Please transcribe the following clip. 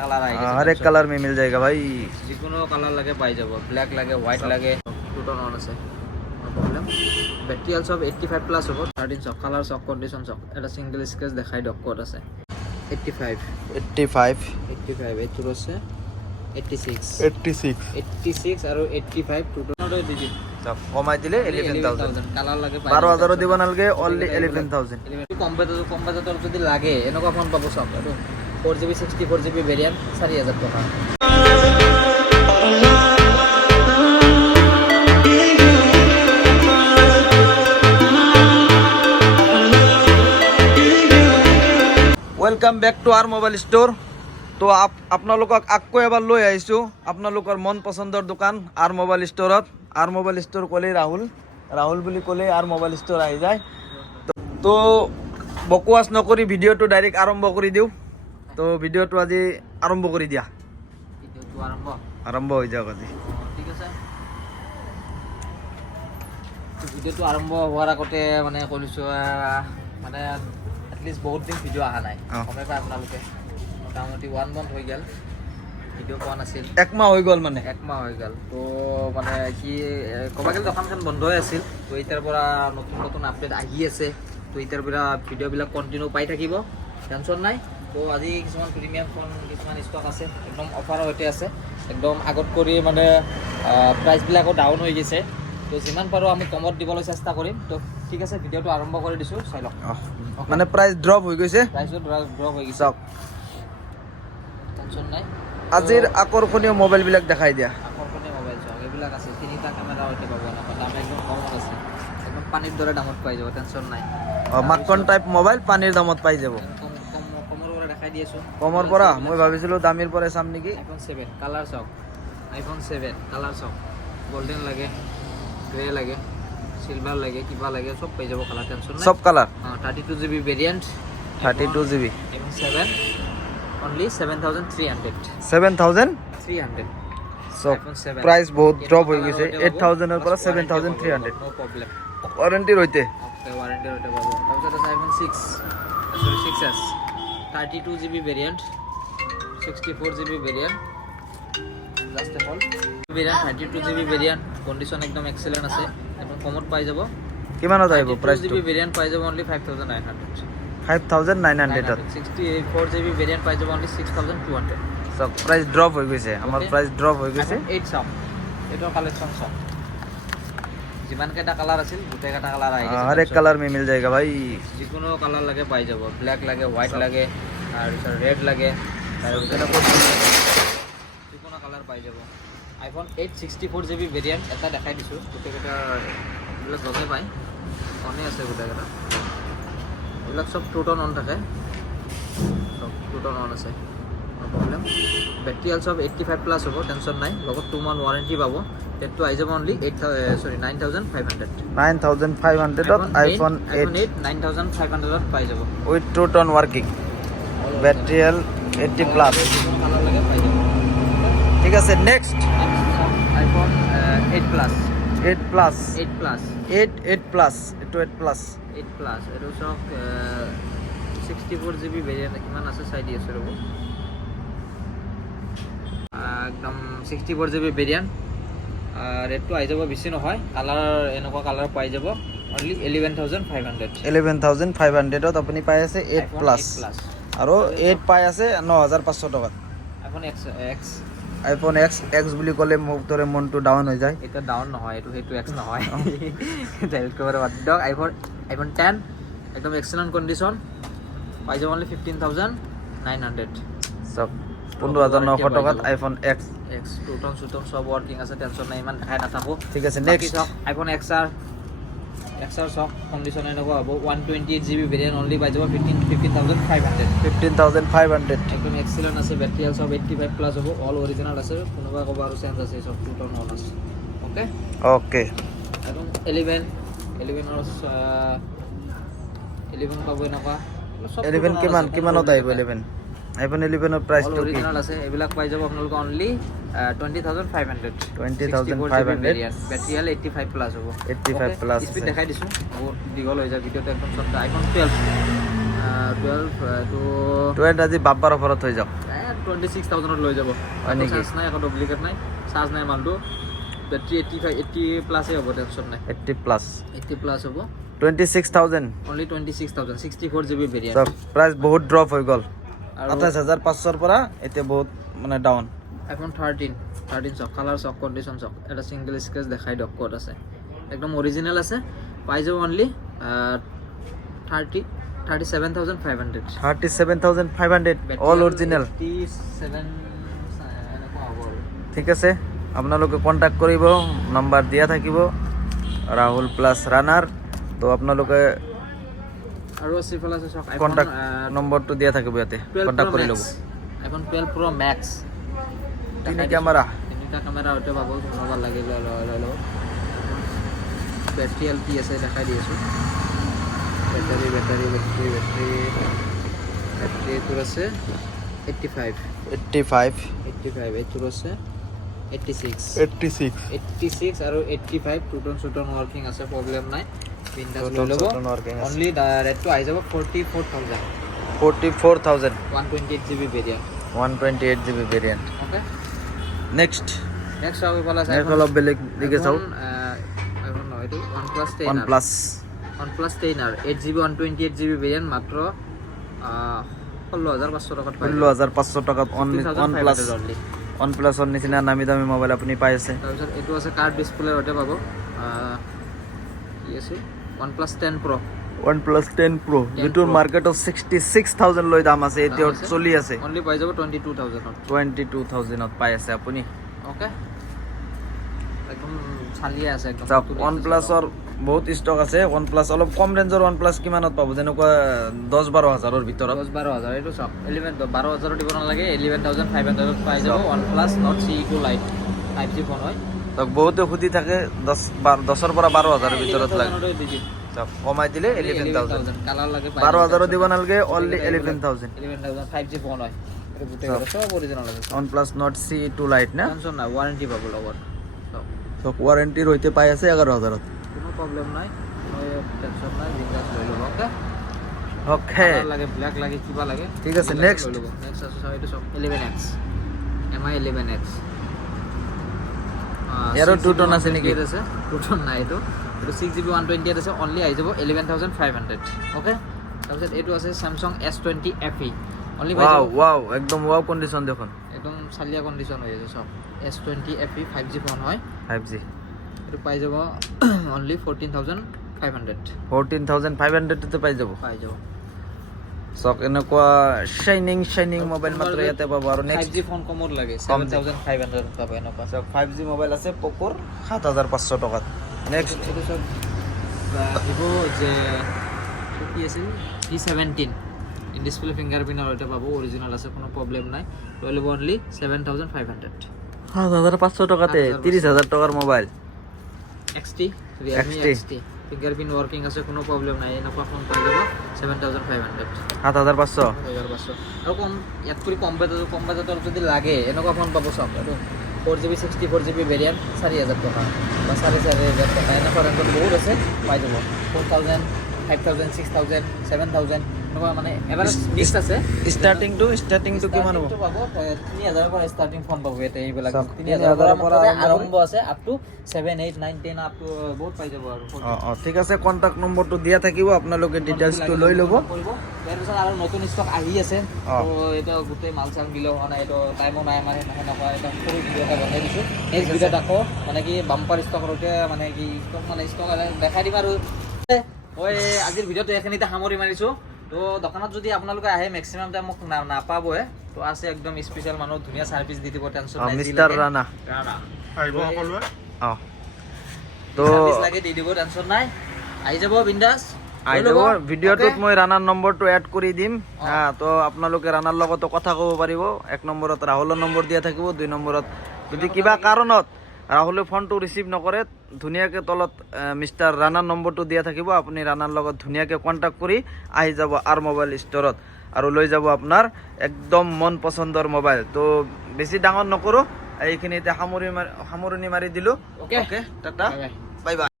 Colour आएगा हर एक colour में मिल जाएगा भाई जिकोनो कलर लगे पाई जाबो ब्लैक लगे व्हाइट लगे टू टोन ऑन আছে no problem battery also 85 plus हो 13 सक कलर सक कंडीशन सक এটা সিঙ্গেল স্ক্র্যাচ দেখাই দক কোড আছে 85 এটোর আছে 86 আৰু 85 টু টোন ডিজিট सब কমাই দিলে 11000 কালাৰ লাগে 12000 দিব নালগে অনলি 11000 কম বাজেটৰ যদি লাগে এনেকুৱা ফোন পাব সব আৰু 4GB 64GB ভেরিয়েন্ট 4000 টাকা welcome back to our mobile store तो আপোনালোকক আকৌ এবাৰ লৈ আহিছো আপোনালোকৰ মন পছন্দৰ দোকান आर मोबाइल स्टोरत आर मोबाइल स्टोर ক'লে राहुल বুলি ক'লে आर मोबाइल स्टोर আহি যায় তো বকৱাস নকৰি ভিডিওটো ডাইৰেক্ট আৰম্ভ কৰি দিও তো ভিডিওটো আজি আৰম্ভ কৰি দিয়া আৰম্ভ হৈ যাওক আজি ঠিক আছে তো ভিডিওটো আৰম্ভ হোৱাৰ আগতে মানে কৈছো মানে এটলিষ্ট বহুত দিন ভিডিও আহা নাই কমে পাই আপোনালোকে মোটামুটি 1 মান্থ হৈ গেল ভিডিও কোৱা নাছিল এক মাহ হৈ গল মানে তো মানে কি কবা গেল দোকানখন বন্ধ হৈ আছিল তো ইতাৰ পৰা নতুন আপডেট আহি আছে তো ইতাৰ পৰা ভিডিও বিলাক কন্টিনিউ পাই থাকিব টেনশন নাই তো আজি কিছুমান প্ৰিমিয়াম ফোন কিছুমান ষ্টক আছে একদম অফাৰৰ হৈতে আছে একদম আগত কৰি মানে প্ৰাইস বিলাকো ডাউন হৈ গৈছে তো যিমান পাৰো আমি কমত দিবলৈ চেষ্টা কৰিম তো ঠিক আছে ভিডিওটো আৰম্ভ কৰি দিছো চাই লওক মানে প্ৰাইস ড্ৰপ হৈ গৈছে প্ৰাইসটো ড্ৰপ হৈ গৈছে টেনশন নাই আজিৰ আকৰ্ষণীয় মোবাইল বিলাক দেখাই দিয়া আকৰ্ষণীয় মোবাইল চাওক এইবিলাক আছে তিনিটা কেমেৰা হৈতে পাব না দাম একদম কম আছে একদম পানীৰ দৰে দামত পাই যাব টেনশন নাই মাখন টাইপ মোবাইল পানীৰ দামত পাই যাব কমৰ পৰা দেখাই দিছো কমৰ পৰা মই ভাবিছিলো দামীৰ পৰা চাম নেকি আইফোন 7 কালাৰ চাওক আইফোন 7 কালাৰ চাওক গোল্ডেন লাগে গ্ৰে লাগে সিলভার লাগে কিবা লাগে সব পাই যাব কালার টেনশন নাই সব colour 32GB variant 32GB iPhone 7 only 7300 so price বহুত ড্রপ হয়ে গেছে 8000 এর পৰা 7300 নো প্রবলেম ওয়ারেন্টি রইতে ওকে ওয়ারেন্টি রইতে পাবো তারপর আছে iPhone 6 sorry 6s 32GB variant 64GB variant last of all variant 32GB variant condition একদম এক্সেলেন্ট আছে এবং কমত পাই যাব কিমানত আহিব প্রাইস 32GB ভেরিয়েন্ট পাই যাব only 5900 5900 64GB ভেরিয়েন্ট পাই যাব only 6200 সো প্রাইস ড্রপ হয়ে গেছে আমার প্রাইস ড্রপ হয়ে গেছে 8 সব এটা কালেকশন সব जिमान केटा कलर আছিল গুটে কাটা কালার আই গেছে हर एक कलर में मिल जाएगा भाई जिकोनो कलर लगे पाई যাব ব্ল্যাক লাগে হোয়াইট লাগে আর রেড লাগে আর এটা जिकोनो कलर পাই যাব আইফোন 8 64GB ভেরিয়েন্ট এটা দেখাই দিছো গুটে কাটা এগুলো গমে পাই অনে আছে গুটে কাটা এগুলো সব টোটন অন থাকে সব টোটন অন আছে নো প্রবলেম ব্যাটারি অলসো 85 প্লাস হবে টেনশন নাই লগত 2 মান্থ ওয়ারেন্টি পাবো এটো আই যাব অনলি 9500 9500 ডট আইফোন 8 9500 পাই যাব উইথ টু টোন ওয়ার্কিং ব্যাটারি 80 প্লাস কালার লাগে পাই যাব ঠিক আছে next iPhone 8 plus 8 plus 8 plus 8 plus এটো 8 প্লাস 8 প্লাস এটো সব 64GB ভেরিয়েন্ট কিমান আছে চাই দি আছে ৰব একদম 64GB ভেৰিয়েন্ট আৰ এটো আই যাব বেশি নহয় কালাৰ এনেকুৱা কালার পাই যাব অনলি 11500 ত আপুনি পাই আছে 8 প্লাস আৰু 8 পাই আছে 9500 টকা আইফোন X আইফোন X বুলি ক'লে মোক তোৰে মনটো ডাউন হৈ যায় এটা ডাউন নহয় এটো হেতু X নহয় ডাইরেক্ট করে বাদ দাও আইফোন 10 একদম এক্সেলেন্ট কন্ডিশন পাই যাব অনলি 15900 সব 15900 টাকাত আইফোন X টুটন সুটন সব ওয়ার্কিং আছে টেনশন নাই ইমান দেখাই না থাকো ঠিক আছে নেক্সট আইফোন XR সব কন্ডিশন এনেকুৱা হ'ব 128GB ভেরিয়েন্ট অনলি পাই যাব 15500 একদম এক্সেলেন্ট আছে ব্যাটারি সব 85 প্লাস হ'ব অল অরিজিনাল আছে কোনোবা কবা আৰু চেঞ্জ আছে সব টুটন অন আছে ওকে ওকে একদম 11 পাবো এনেকুৱা 11 কিমানত আহিব 11 আইফোন 11 এর প্রাইস তো অরিজিনাল আছে এবিলাক পাই যাব আপোনালোক অনলি 20500 ব্যাটারি 85 প্লাস হ'ব 85 প্লাস স্পিড দেখাই দিছো বহুত দীঘল হৈ যায় ভিডিওটো একদম ছোট আইফোন 12 12 তো আজি বাব্বার অফারত হৈ যাওক 26,000 লৈ যাব নেকি? চাৰ্জ নাই একো ডুপ্লিকেট নাই চাৰ্জ নাই মালটো বেটাৰী 80 প্লাছই হ'ব টেনশ্যন নাই 80 প্লাস 80 প্লাছ হ'ব 26,000 অনলি 26,000 64 GB ভেৰিয়েণ্ট সব প্ৰাইস বহুত ড্ৰপ হৈ গল আৰু 28,500 পৰা এতিয়া বহুত মানে ডাউন iPhone 13 চক কালাৰ চক কণ্ডিশ্যন চক এটা সিঙ্গেল স্ক্ৰেচ দেখাই দিয়ক ক'ত আছে একদম অৰিজিনেল আছে পাই যাব অনলি 37,500 37,500 অল অৰিজিনাল 87 এনেকুৱা হ'ব আৰু ঠিক আছে আপোনালোকে কন্টাক্ট কৰিব নাম্বাৰ দিয়া থাকিব ৰাহুল প্লাস ৰানাৰ তো আপোনালোকে আৰু আছে ফল আছে চক কন্টাক্ট নম্বৰটো দিয়া থাকিব ইয়াতে কন্টাক্ট কৰি ল'ব iPhone 12 Pro Max তিনি ক্যামেৰা তিনিটা কেমেৰা হতে পাব ধন্যবাদ লাগিল লৈ লও বেটাৰী এলটি আছে দেখাই দি আছো বেটাৰী তোৰ আছে 85 এইটোৰ আছে 86 আৰু 85 টুটন ৱৰ্কিং আছে প্ৰবলেম নাই বিন্দাছ লৈ ল'ব অনলি ৰেটটো আহি যাব 44,000 128 GB variant 128 GB variant okay next আৰু কলা আছে অলপ বেলেগ দিকে চাও iPhone নহয় এইটো OnePlus 10 OnePlus 10 আর 8GB 128 GB ভেরিয়েন্ট মাত্র 16,500 টাকাত পাই 16,500 টাকাত OnePlus নিচিনা নামি দামি মোবাইল আপুনি পাই আছে তাৰপিছত এইটো আছে কাৰ্ড ডিসপ্লে হতে পাব কি আছে OnePlus 10 Pro OnePlus 10 Pro যেটোৰ মাৰ্কেটত 66,000 লৈ দাম আছে এতিয়া চলি আছে অনলি পাই যাব 22,000 ত পাই আছে আপুনি ওকে একদম চালিয়ে আছে একদম OnePlus-ৰ বহুত ষ্টক আছে OnePlus অলপ কম ৰেঞ্জৰ OnePlus কিমানত পাব যেনেকুৱা 10-12 হাজাৰৰ ভিতৰত 10-12,000 এইটো চক 12,000 দিব নালাগে 11,500 পাই যাব OnePlus Nord CE2 Lite 5G phone হয় তক বহুতে খুদি থাকে 10-ৰ পৰা 12,000ৰ ভিতৰত লাগে কমাই দিলে 11,000 কালাৰ লাগে 12,000 দিব নালাগে অনলি 11,000 5G ফোন হয় এটা গুটে সব অরিজিনাল আছে OnePlus Nord CE2 Lite না টেনশন না ওয়ারেন্টি পাবো লগত তো ওয়ারেন্টির হইতে পাই আছে 11,000 কোনো প্রবলেম নাই কোনো টেনশন নাই বিন্দাস লৈ লব ওকে ওকে লাগে ব্ল্যাক লাগে কিবা লাগে ঠিক আছে নেক্সট নেক্সট আছে সব এটা সব 11X MI 11X ইয়াৰো টুটন আছে নেকি আছে টুটন নাই এইটো 6GB 128 আছে অনলি আই যাব 11,500 ওকে তাৰপিছত এইটো আছে Samsung S20 FE only wow একদম ওয়াও কন্ডিশন দেখুন একদম চালিয়া কন্ডিশন হৈ আছে সব S20 FE 5G ফোন হয় 5G এটো পাই যাব অনলি 14,500 তে পাই যাব সক এনেকুৱা শাইনিং মোবাইল মাত্ৰ ইয়াতে পাব আৰু নেক্সট 5G ফোন কমত লাগে 7,500 পাব এনেকুৱা সক 5G মোবাইল আছে পোকোৰ 7,500 টকাত নেক্সট এটো সব ভিভো যে কি আছিল V17 ইন ডিসপ্লে ফিঙ্গারপ্রিন্ট আর এটা পাবো অরিজিনাল আছে কোনো প্রবলেম নাই লৈ লব অনলি 7,500 7,500 টাকাতে 30,000 টাকার mobile XT Realme XT fingerprint working আছে কোনো প্রবলেম নাই এনেকুৱা ফোন পাই যাব 7,500 7,500 আৰু কম ইয়াত কৰি কম বাজেটৰ যদি লাগে এনেকুৱা ফোন পাব সব আৰু 4GB 64GB ভেৰিয়েণ্ট 4,000 টকা বা 4,500 টকা এনেকুৱা ৰেঞ্জত বহুত আছে পাই যাব 4,000 5,000 6,000 7,000 এনেকুৱা মানে এভাৰেজ মিক্স আছে স্টাৰ্টিং টু কিমান হ'ব পাব 3,000 পৰা স্টাৰ্টিং ফোন পাব এটা এইবিলাক 3,000 পৰা আৰম্ভ আছে আপ টু 7 8 9 10 আপ টু বহুত পাই যাব আৰু ঠিক আছে কন্টাক্ট নম্বৰটো দিয়া থাকিব আপোনালোকে ডিটেইলছটো লৈ ল'ব তাৰপিছত আৰু নতুন ষ্টক আহি আছে তো এটা গোটেই মাল চাল দিলে হোৱা নাই এইটো টাইমো নাই মানে সেনেকুৱা এটা সৰু ভিডিঅ' এটা বনাই দিছোঁ নেক্সট ভিডিঅ'ত আকৌ মানে কি বাম্পাৰ ষ্টক কৰোঁতে মানে কি ষ্টক দেখাই দিম আৰু মই আজিৰ ভিডিঅ'টো এইখিনিতে সামৰি মাৰিছোঁ তো দোকানত যদি আপোনালোকে আহে মেক্সিমাম টাইম মোক নাপাবয়ে তো আছে একদম স্পেশাল মানুহ ধুনীয়া সার্ভিস দি দিব টেনশন নাই মিস্টার রানা আহিব সকলোৱে তো সার্ভিস লাগে দি দিব টেনশন নাই আহি যাব বিন্দাস আই যাব ভিডিঅ'টোত মই ৰানাৰ নম্বৰটো এড কৰি দিম তো আপোনালোকে ৰানাৰ লগতো কথা ক'ব পাৰিব এক নম্বৰত ৰাহুলৰ নম্বৰ দিয়া থাকিব দুই নম্বৰত যদি কিবা কাৰণত ৰাহুলে ফোনটো ৰিচিভ নকৰে ধুনীয়াকৈ তলত মিষ্টাৰ ৰানাৰ নম্বৰটো দিয়া থাকিব আপুনি ৰানাৰ লগত ধুনীয়াকৈ কণ্টেক্ট কৰি আহি যাব আৰ মোবাইল ষ্টৰত আৰু লৈ যাব আপোনাৰ একদম মন পচন্দৰ মোবাইল তো বেছি ডাঙৰ নকৰোঁ এইখিনিতে সামৰণি মাৰি দিলোঁ ওকে টাটা বাই বাই